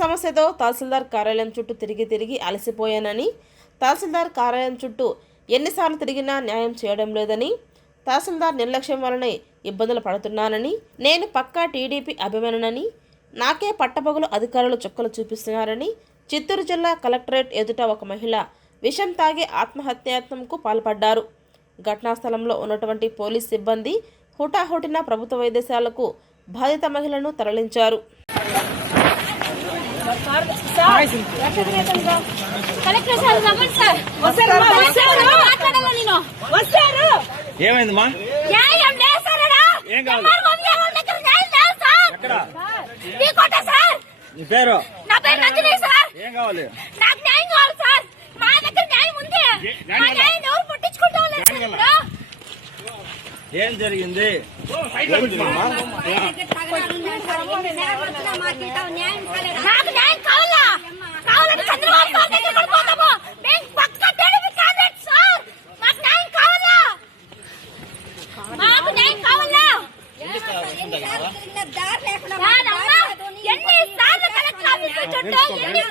సమస్యతో తహసీల్దార్ కార్యాలయం చుట్టూ తిరిగి అలసిపోయానని, తహసీల్దార్ కార్యాలయం చుట్టూ ఎన్నిసార్లు తిరిగినా న్యాయం చేయడం లేదని, తహసీల్దార్ నిర్లక్ష్యం వలనే ఇబ్బందులు పడుతున్నానని, నేను పక్కా టీడీపీ అభిమానునని, నాకే పట్టపగలు అధికారులు చుక్కలు చూపిస్తున్నారని చిత్తూరు జిల్లా కలెక్టరేట్ ఎదుట ఒక మహిళ విషం తాగి ఆత్మహత్యాయత్నంకు పాల్పడ్డారు. ఘటనా స్థలంలో ఉన్నటువంటి పోలీస్ సిబ్బంది హుటాహుటిన ప్రభుత్వ వైద్యశాలకు బాధిత మహిళను తరలించారు. ఏమైందమ్మా? నీ పేరు? నా పేరు నందిని సార్. ఏం కావాలి? నాకు న్యాయం కావాలి సార్. మా దగ్గర న్యాయం ఉంది. మా న్యాయం ఎవరు పట్టించుకుంటాం లేదు. ఏం జరిగింది? నాకు న్యాయం కావాలా? కావాలంటే చంద్రబాబు సార్ దగ్గరికి పోతాము. మేము పక్కా టీడీపీ క్యాండిడేట్ సార్. మాకు న్యాయం కావాలా? మాకు న్యాయం కావాలా? ఎన్ని సార్లు కలెక్టర్ ఆఫీస్ చుట్టూ, ఎన్ని